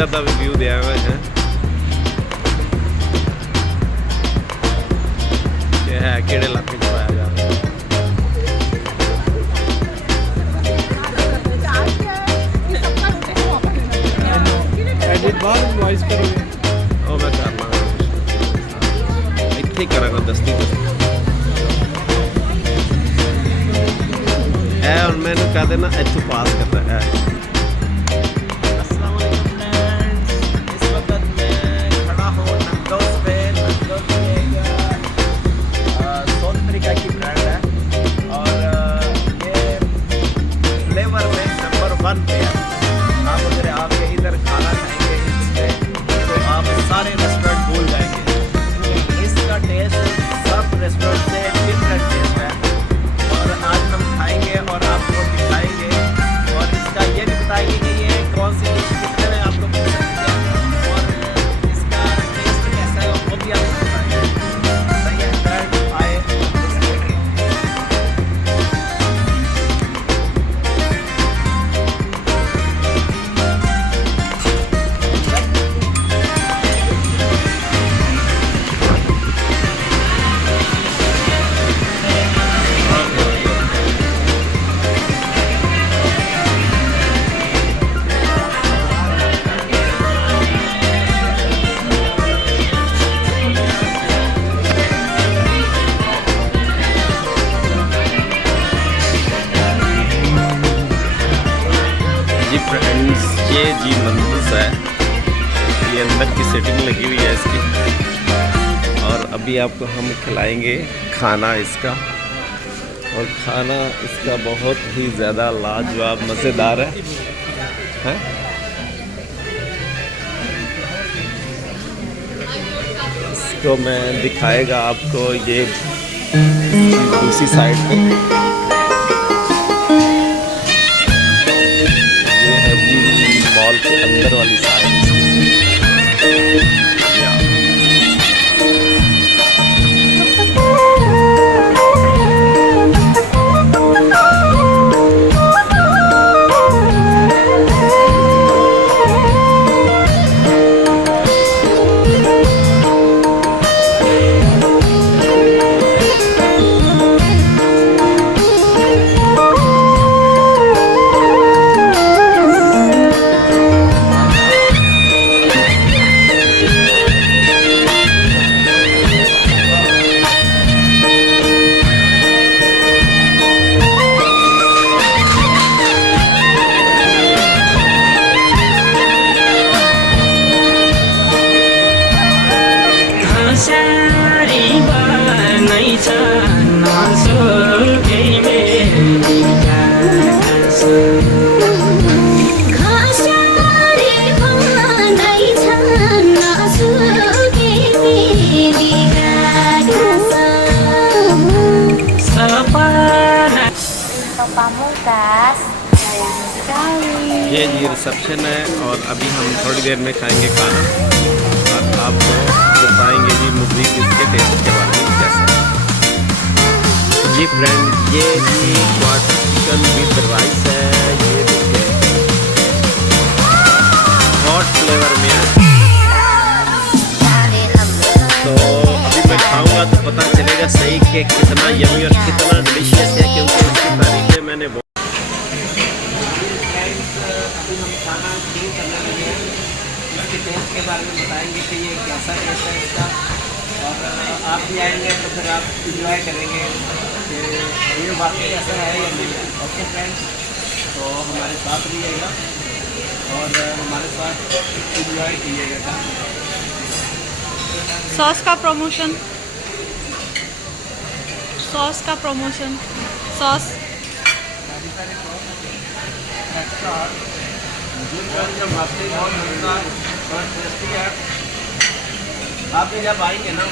इधर का भी व्यू दिया हुआ है। ये है केड़े इलाके में आया जा रहा है। एडिट बाद वॉइस करोगे? ओ मैं कर लांगा, इत्थे करांगा दस्ती है। और मैंने कह देना इत्थों पास करना है। अस्सलाम वालेकुम फ्रेंड्स, इस वक्त मैं खड़ा हूँ नंदोस पे। नंदोस साउथ अफ्रीका की ब्रांड है और ये फ्लेवर में नंबर 1 पे है। आप अगर आके इधर खाना खाएंगे इसमें तो आप सारे रेस्टोरेंट भूल जाएंगे। इसका टेस्ट सब रेस्टोरेंट से डिफरेंट टेस्ट है और आज हम खाएंगे और आपको दिखाएंगे और इसका ये भी बताएंगे कि ये कौन सी डिश कितने में आपको मिल सकती है और इसका टेस्ट कैसा है वो भी आपको बताएंगे। सही है, फ्रेंड आए देखिए। जी फ्रेंड्स, ये जी नंदोस है। ये अंदर की सेटिंग लगी हुई है इसकी और अभी आपको हम खिलाएंगे खाना इसका। और खाना इसका बहुत ही ज़्यादा लाजवाब मज़ेदार है, हैं? इसको मैं दिखाएगा आपको ये दूसरी साइड पे। ये है जी मॉल के अंदर वाली साइड। ये जी रिसेप्शन है और अभी हम थोड़ी देर में खाएंगे खाना और आपको बताएंगे जी मज़ीद इसके टेस्ट के बारे में कैसा है। जी फ्रेंड, ये जी वाटर चिकन विद राइस है। ये देखिए हॉट फ्लेवर में है। तो अभी मैं खाऊंगा तो पता चलेगा सही कि कितना यमी और कितना डिलीशियस है, क्योंकि इसकी तारीफें मैंने अभी हम खाना शुरू करने लगे हैं। इसके टेस्ट के बारे में बताएंगे कि ये कैसा टेस्ट है इसका और आप भी आएंगे तो फिर आप इंजॉय करेंगे कि ये वाकई ऐसा है या नहीं है। ओके फ्रेंड्स, तो हमारे साथ रहिएगा और हमारे साथ इंजॉय कीजिएगा। सॉस का प्रमोशन, सॉस का प्रमोशन, सॉस जब वाकई बहुत मज़ेदार और टेस्टी है। आप भी जब आएंगे ना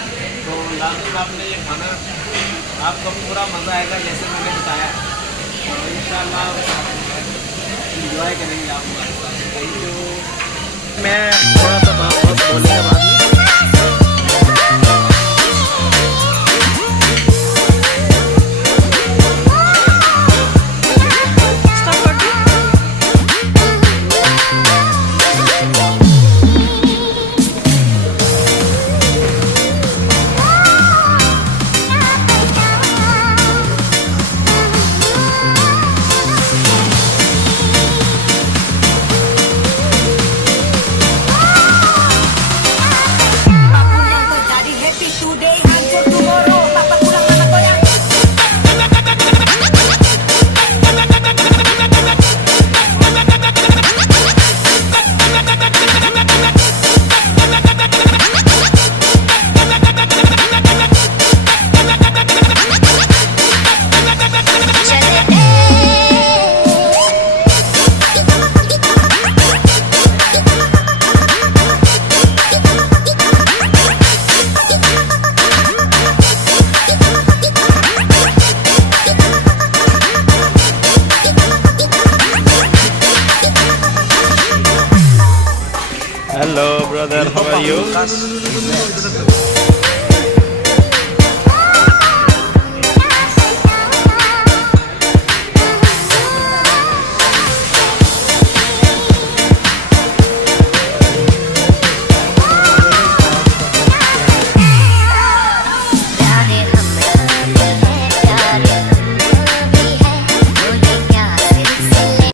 तो लाजमी आपने ये खाना, आपको पूरा मज़ा आएगा जैसे मैंने बताया। तो इंशाल्लाह इंजॉय करेंगे आप हमारे साथ। Thank you. मैं थोड़ा सा वापस बोलने के बाद Hello, brother. How are you?